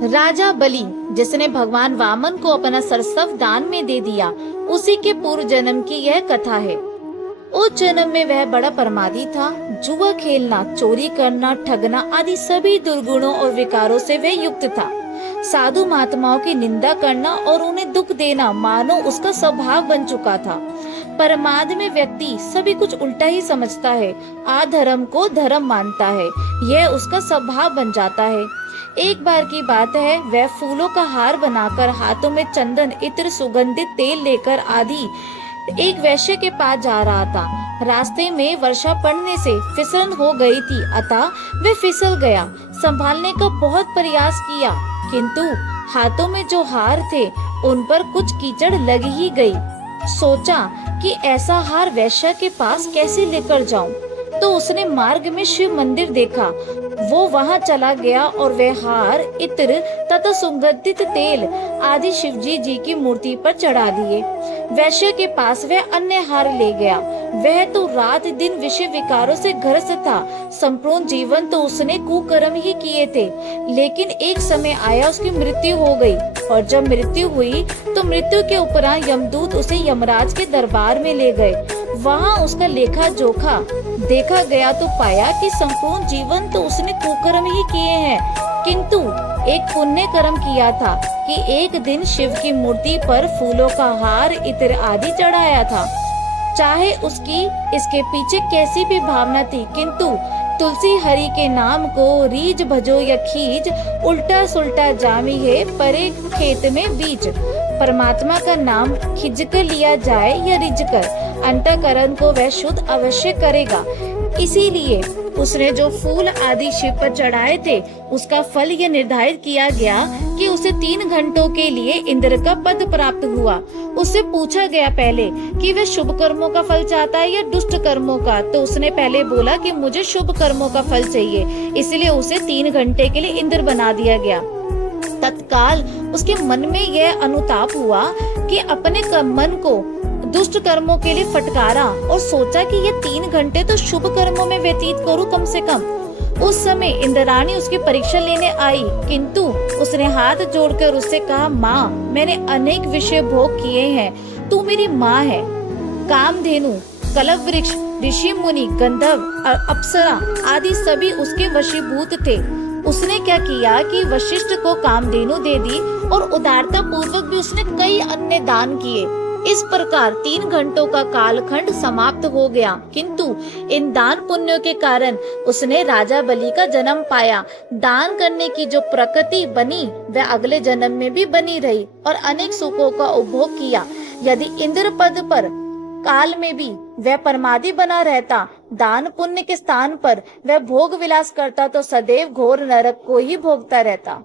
राजा बलि, जिसने भगवान वामन को अपना सरसव दान में दे दिया, उसी के पूर्व जन्म की यह कथा है। उस जन्म में वह बड़ा प्रमादी था। जुआ खेलना, चोरी करना, ठगना आदि सभी दुर्गुणों और विकारों से वह युक्त था। साधु महात्माओं की निंदा करना और उन्हें दुख देना मानो उसका स्वभाव बन चुका था। प्रमाद में व्यक्ति सभी कुछ उल्टा ही समझता है, अधर्म को धर्म मानता है, यह उसका स्वभाव बन जाता है। एक बार की बात है, वह फूलों का हार बनाकर, हाथों में चंदन, इत्र, सुगंधित तेल लेकर आदि एक वैश्य के पास जा रहा था। रास्ते में वर्षा पड़ने से फिसलन हो गई थी, अतः वह फिसल गया। संभालने का बहुत प्रयास किया, किंतु हाथों में जो हार थे उन पर कुछ कीचड़ लग ही गई। सोचा कि ऐसा हार वैश्य के पास कैसे लेकर जाऊं, तो उसने मार्ग में शिव मंदिर देखा। वो वहां चला गया और वह हार, इत्र तथा सुगंधित तेल आदि शिवजी जी की मूर्ति पर चढ़ा दिए। वैश्य के पास वह अन्य हार ले गया। वह तो रात दिन विषय विकारों से ग्रस्त था। संपूर्ण जीवन तो उसने कुकर्म ही किए थे। लेकिन एक समय आया, उसकी मृत्यु हो गई, और जब मृत्यु हुई तो मृत्यु के उपरांत यमदूत उसे यमराज के दरबार में ले गए। वहां उसका लेखा जोखा देखा गया तो पाया कि संपूर्ण जीवन तो उसने कुकर्म ही किए हैं, किंतु एक पुण्य कर्म किया था कि एक दिन शिव की मूर्ति पर फूलों का हार, इत्र आदि चढ़ाया था। चाहे उसकी इसके पीछे कैसी भी भावना थी, किंतु तुलसी हरि के नाम को रीज भजो या खींच, उल्टा सुल्टा जामी है परे खेत में बीज। परमात्मा का नाम खिंचकर लिया जाए या रिझकर, अंतःकरण को वह शुद्ध अवश्य करेगा। इसीलिए उसने जो फूल आदि शिव पर चढ़ाए थे, उसका फल यह निर्धारित किया गया कि उसे 3 घंटों के लिए इंद्र का पद प्राप्त हुआ। उससे पूछा गया पहले कि वह शुभ कर्मों का फल चाहता है या दुष्ट कर्मों का, तो उसने पहले बोला कि मुझे शुभ कर्मों का फल चाहिए, इसलिए उसे 3 घंटे के लिए इंद्र बना दिया गया। तत्काल उसके मन में यह अनुताप हुआ कि अपने मन को दुष्ट कर्मों के लिए फटकारा और सोचा कि ये 3 घंटे तो शुभ कर्मों में व्यतीत करूं कम से कम। उस समय इंद्राणी उसकी परीक्षा लेने आई, किंतु उसने हाथ जोड़कर उससे कहा, माँ, मैंने अनेक विषय भोग किए हैं, तू मेरी माँ है। कामधेनु, कलप वृक्ष, ऋषि मुनि, गंधर्व, अप्सरा आदि सभी उसके वशीभूत थे। उसने क्या किया कि वशिष्ठ को कामधेनु दे दी और उदारता पूर्वक भी उसने कई अन्य दान किए। इस प्रकार 3 घंटों का कालखंड समाप्त हो गया, किंतु इन दान पुण्यों के कारण उसने राजा बलि का जन्म पाया। दान करने की जो प्रकृति बनी वह अगले जन्म में भी बनी रही और अनेक सुखों का उपभोग किया। यदि इंद्र पद पर काल में भी वह परमादी बना रहता, दान पुण्य के स्थान पर वह भोग विलास करता, तो सदैव घोर नरक को ही भोगता रहता।